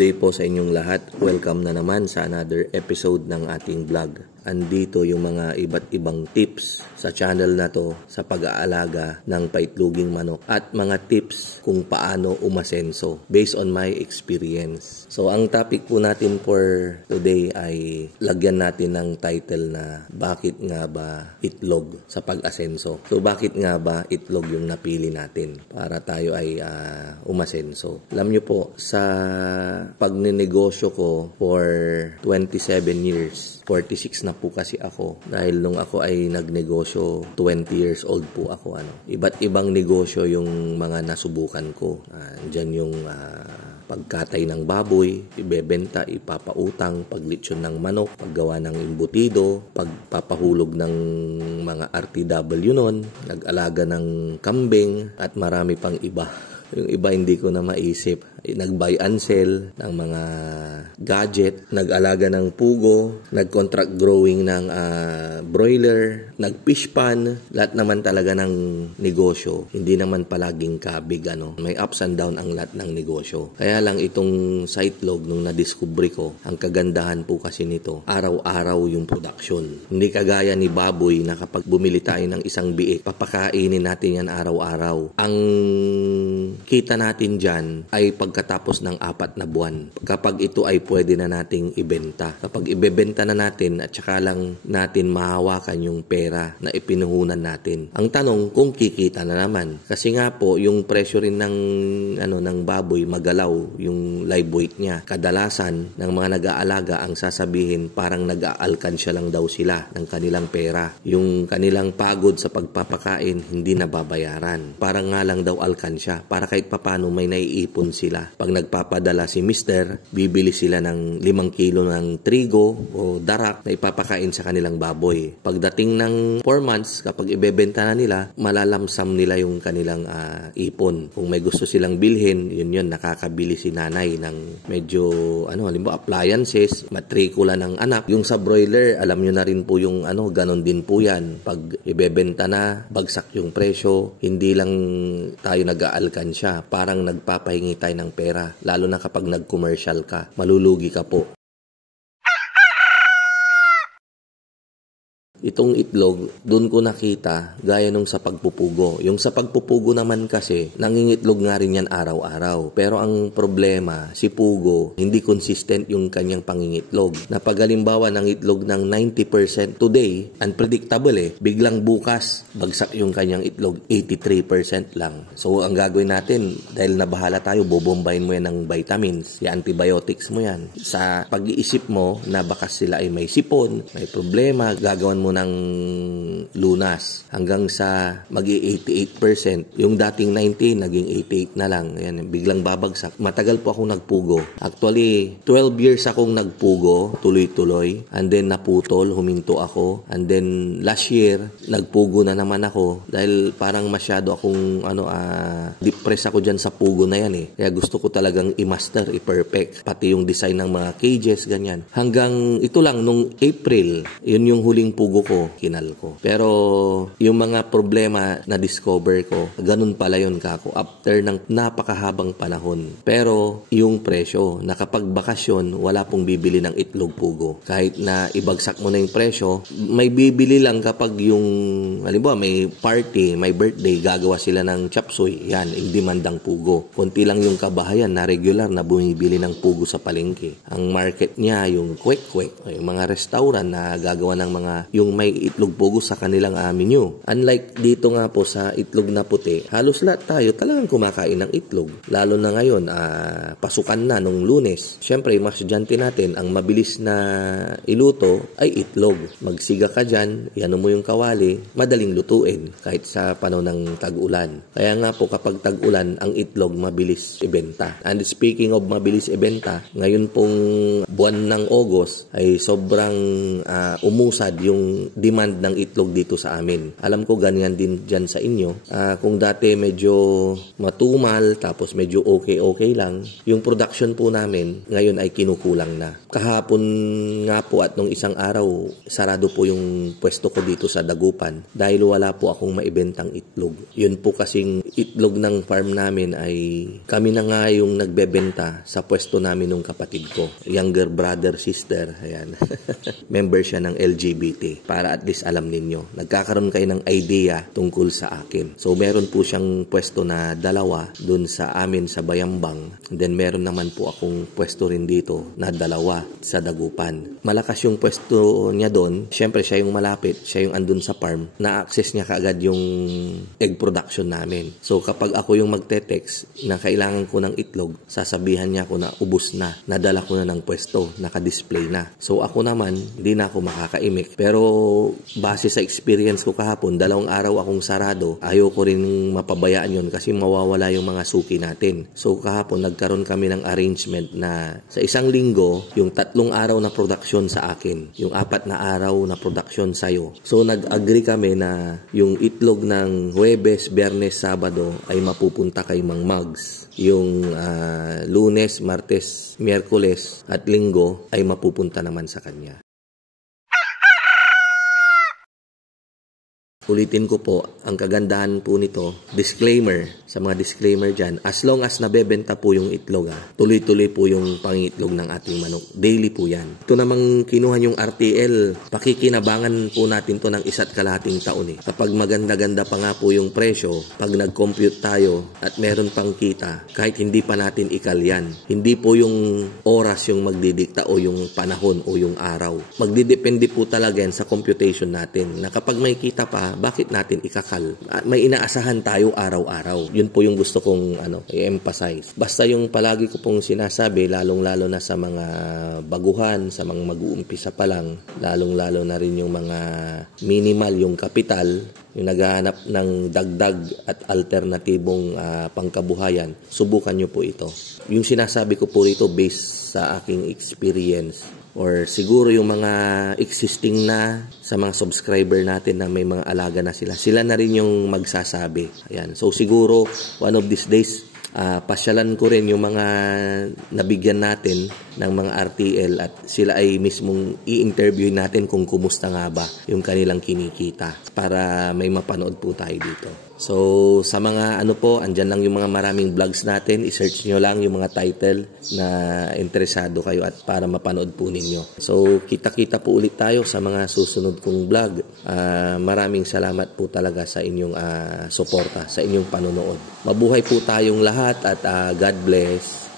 day po sa inyong lahat. Welcome na naman sa another episode ng ating vlog. Andito yung mga iba't ibang tips sa channel na to sa pag-aalaga ng paitloging manok at mga tips kung paano umasenso based on my experience. So ang topic po natin for today ay lagyan natin ng title na bakit nga ba itlog sa pag-asenso. So bakit nga ba itlog yung napili natin para tayo ay umasenso. Alam nyo po, sa pagnenegosyo ko for 27 years, 46 na po kasi ako. Dahil nung ako ay nagnegosyo, 20 years old po ako. Iba't ibang negosyo yung mga nasubukan ko. Diyan yung pagkatay ng baboy, ibebenta, ipapautang, paglitsyon ng manok, paggawa ng imbutido, pagpapahulog ng mga RTW nun, nag-alaga ng kambing, at marami pang iba. Yung iba hindi ko na maisip. Nag-buy and sell ng mga gadget, nag-alaga ng pugo, nag-contract growing ng broiler, nag-fish pan, lahat naman talaga ng negosyo. Hindi naman palaging kabig, may ups and down ang lahat ng negosyo. Kaya lang itong sa itlog, nung nadiskubre ko, ang kagandahan po kasi nito, araw-araw yung production. Hindi kagaya ni baboy na kapag bumili tayo ng isang biik, papakainin natin yan araw-araw. Ang kita natin dyan ay pagkatapos ng 4 na buwan. Kapag ito ay pwede na nating ibenta. Kapag ibebenta na natin at saka lang natin mahawakan yung pera na ipinuhunan natin. Ang tanong kung kikita na naman. Kasi nga po yung presyo rin ng baboy magalaw yung live weight niya. Kadalasan ng mga nag-aalaga ang sasabihin parang nag-aalkansya lang daw sila ng kanilang pera. Yung kanilang pagod sa pagpapakain hindi nababayaran. Parang nga lang daw alkansya. Para kahit papano may naiipon sila. Pag nagpapadala si Mister, bibili sila ng 5 kilo ng trigo o darak na ipapakain sa kanilang baboy. Pagdating ng 4 months, kapag ibebenta na nila, malalamsam nila yung kanilang ipon. Kung may gusto silang bilhin, yun, nakakabili si nanay ng medyo, halimbawa appliances, matrikula ng anak. Yung sa broiler, alam nyo na rin po yung ganon din po yan. Pag ibebenta na, bagsak yung presyo, hindi lang tayo nag-aalkansya, parang nagpapahingi tayo ng pera, lalo na kapag nag-commercial ka, malulugi ka po. Itong itlog, doon ko nakita gaya nung sa pagpupugo. Yung sa pagpupugo naman kasi, nangingitlog nga rin yan araw-araw. Pero ang problema, si pugo, hindi consistent yung kanyang pangingitlog. Na pag halimbawa ng itlog ng 90% today, unpredictable biglang bukas, bagsak yung kanyang itlog, 83% lang. So ang gagawin natin, dahil nabahala tayo, bobombayin mo yan ng vitamins, antibiotics mo yan. Sa pag-iisip mo na baka sila ay may sipon, may problema, gagawan mo ng lunas hanggang sa magi-88%. Yung dating 90 naging 88 na lang. Ayan, biglang babagsak. Matagal po ako nagpugo. Actually, 12 years akong nagpugo, tuloy-tuloy. And then naputol, huminto ako. And then last year, nagpugo na naman ako dahil parang masyado akong depressed ako dyan sa pugo na yan Kaya gusto ko talagang i-master, i-perfect. Pati yung design ng mga cages, ganyan. Hanggang ito lang, nung April, yun yung huling pugo ko, kinal ko. Pero yung mga problema na discover ko, ganun pala yun kako after ng napakahabang panahon. Pero yung presyo, na kapag bakasyon, wala pong bibili ng itlog pugo. Kahit na ibagsak mo na yung presyo, may bibili lang kapag yung, halimbawa may party, may birthday, gagawa sila ng chop suey. Yan, in demandang pugo. Konti lang yung kabahayan na regular na bumibili ng pugo sa palengke. Ang market niya, yung kwek-kwek, yung mga restaurant na gagawa ng mga yung may itlog pugo sa kanilang menu. Unlike dito nga po sa itlog na puti, halos lahat tayo talagang kumakain ng itlog. Lalo na ngayon, pasukan na nung Lunes. Siyempre, mas estudyante natin, ang mabilis na iluto ay itlog. Magsiga ka dyan, iano mo yung kawali, madaling lutuin kahit sa panahon ng tag-ulan. Kaya nga po kapag tag-ulan, ang itlog mabilis ibenta. And speaking of mabilis ibenta, ngayon pong buwan ng August ay sobrang umusad yung demand ng itlog dito sa amin. Alam ko ganyan din dyan sa inyo. Kung dati medyo matumal, tapos medyo okay lang, yung production po namin ngayon ay kinukulang na. Kahapon nga po at nung isang araw, sarado po yung pwesto ko dito sa Dagupan dahil wala po akong maibentang itlog. Yun po kasing itlog ng farm namin ay kami na nga yung nagbebenta sa pwesto namin ng kapatid ko. Younger brother, sister, ayan. Member siya ng LGBT para at least alam ninyo. Nagkakaroon kayo ng idea tungkol sa akin. So meron po siyang pwesto na dalawa dun sa amin sa Bayambang. And then meron naman po akong pwesto rin dito na dalawa sa Dagupan. Malakas yung pwesto niya doon. Siyempre siya yung malapit, siya yung andun sa farm. Na-access niya kaagad yung egg production namin. So kapag ako yung magte-text na kailangan ko ng itlog, sasabihan niya ako na ubos na. Nadala ko na ng pwesto, naka-display na. So ako naman, hindi na ako makakaimik. Pero base sa experience ko kahapon, 2 araw akong sarado. Ayoko rin mapabayaan yon kasi mawawala yung mga suki natin. So kahapon nagkaroon kami ng arrangement na sa isang linggo, yung 3 araw na production sa akin, yung 4 na araw na production sa'yo. So nag-agree kami na yung itlog ng Huwebes, Biyernes, Sabado ay mapupunta kay Mang Mags. Yung Lunes, Martes, Miyerkules at Linggo ay mapupunta naman sa kanya. Ulitin ko po, ang kagandahan po nito, disclaimer, sa mga disclaimer dyan, as long as nabebenta po yung itlog, tuloy-tuloy po yung pangitlog ng ating manok. Daily po yan. Ito namang kinuha yung RTL, pakikinabangan po natin to ng 1.5 taon. Kapag maganda-ganda pa nga po yung presyo, pag nag-compute tayo at meron pang kita, kahit hindi pa natin ikal yan, hindi po yung oras yung magdidikta o yung panahon o yung araw. Magdidepende po talaga yan sa computation natin, na kapag may kita pa, bakit natin ikakal? May inaasahan tayo araw-araw. Yun po yung gusto kong i-emphasize. Basta yung palagi ko pong sinasabi, lalong-lalo na sa mga baguhan, sa mga mag-uumpisa pa lang, lalong-lalo na rin yung mga minimal, yung kapital, yung naghahanap ng dagdag at alternatibong pangkabuhayan, subukan nyo po ito. Yung sinasabi ko po rito based sa aking experience, or siguro yung mga existing na sa mga subscriber natin na may mga alaga na sila na rin yung magsasabi. Ayan. So siguro one of these days pasyalan ko rin yung mga nabigyan natin ng mga RTL at sila ay mismong i-interview natin kung kumusta nga ba yung kanilang kinikita para may mapanood po tayo dito. So, sa mga andyan lang yung mga maraming vlogs natin. I-search nyo lang yung mga title na interesado kayo at para mapanood po ninyo. So, kita-kita po ulit tayo sa mga susunod kong vlog. Maraming salamat po talaga sa inyong suporta, sa inyong panonood. Mabuhay po tayong lahat at God bless.